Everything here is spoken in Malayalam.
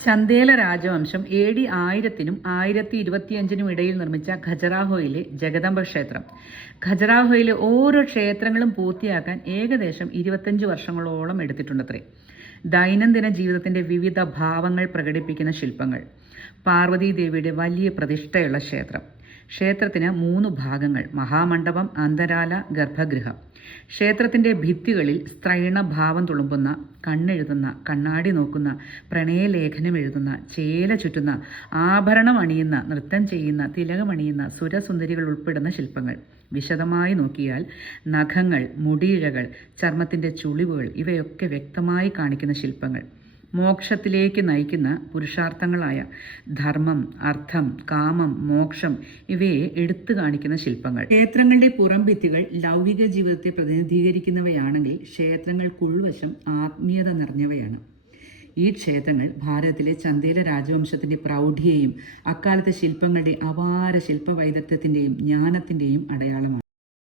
ചന്ദേല രാജവംശം AD 1000-നും 1025-നും ഇടയിൽ നിർമ്മിച്ച ഖജറാഹോയിലെ ജഗദംബ ക്ഷേത്രം. ഖജറാഹോയിലെ ഓരോ ക്ഷേത്രങ്ങളും പൂർത്തിയാക്കാൻ ഏകദേശം 25 വർഷങ്ങളോളം എടുത്തിട്ടുണ്ടത്രേ. ദൈനംദിന ജീവിതത്തിന്റെ വിവിധ ഭാവങ്ങൾ പ്രകടിപ്പിക്കുന്ന ശില്പങ്ങൾ. പാർവതീ ദേവിയുടെ വലിയ പ്രതിഷ്ഠയുള്ള ക്ഷേത്രം. ക്ഷേത്രത്തിന് 3 ഭാഗങ്ങൾ: മഹാമണ്ഡപം, അന്തരാല, ഗർഭഗൃഹം. ക്ഷേത്രത്തിന്റെ ഭിത്തികളിൽ സ്ത്രൈണഭാവം തുളുമ്പുന്ന, കണ്ണെഴുതുന്ന, കണ്ണാടി നോക്കുന്ന, പ്രണയലേഖനം എഴുതുന്ന, ചേല ചുറ്റുന്ന, ആഭരണം അണിയുന്ന, നൃത്തം ചെയ്യുന്ന, തിലകമണിയുന്ന സുരസുന്ദരികൾ ഉൾപ്പെടുന്ന ശില്പങ്ങൾ. വിശദമായി നോക്കിയാൽ നഖങ്ങൾ, മുടിയിഴകൾ, ചർമ്മത്തിന്റെ ചുളിവുകൾ ഇവയൊക്കെ വ്യക്തമായി കാണിക്കുന്ന ശില്പങ്ങൾ. മോക്ഷത്തിലേക്ക് നയിക്കുന്ന പുരുഷാർത്ഥങ്ങളായ ധർമ്മം, അർത്ഥം, കാമം, മോക്ഷം ഇവയെ എടുത്തു കാണിക്കുന്ന ശില്പങ്ങൾ. ക്ഷേത്രങ്ങളുടെ പുറംഭിത്തികൾ ലൗകിക ജീവിതത്തെ പ്രതിനിധീകരിക്കുന്നവയാണെങ്കിൽ ക്ഷേത്രങ്ങൾക്കുൾവശം ആത്മീയത നിറഞ്ഞവയാണ്. ഈ ക്ഷേത്രങ്ങൾ ഭാരതത്തിലെ ചന്ദേല രാജവംശത്തിന്റെ പ്രൗഢിയെയും അക്കാലത്തെ ശില്പങ്ങളുടെ അപാര ശില്പവൈദഗ്ധ്യത്തിന്റെയും ജ്ഞാനത്തിന്റെയും അടയാളമാണ്.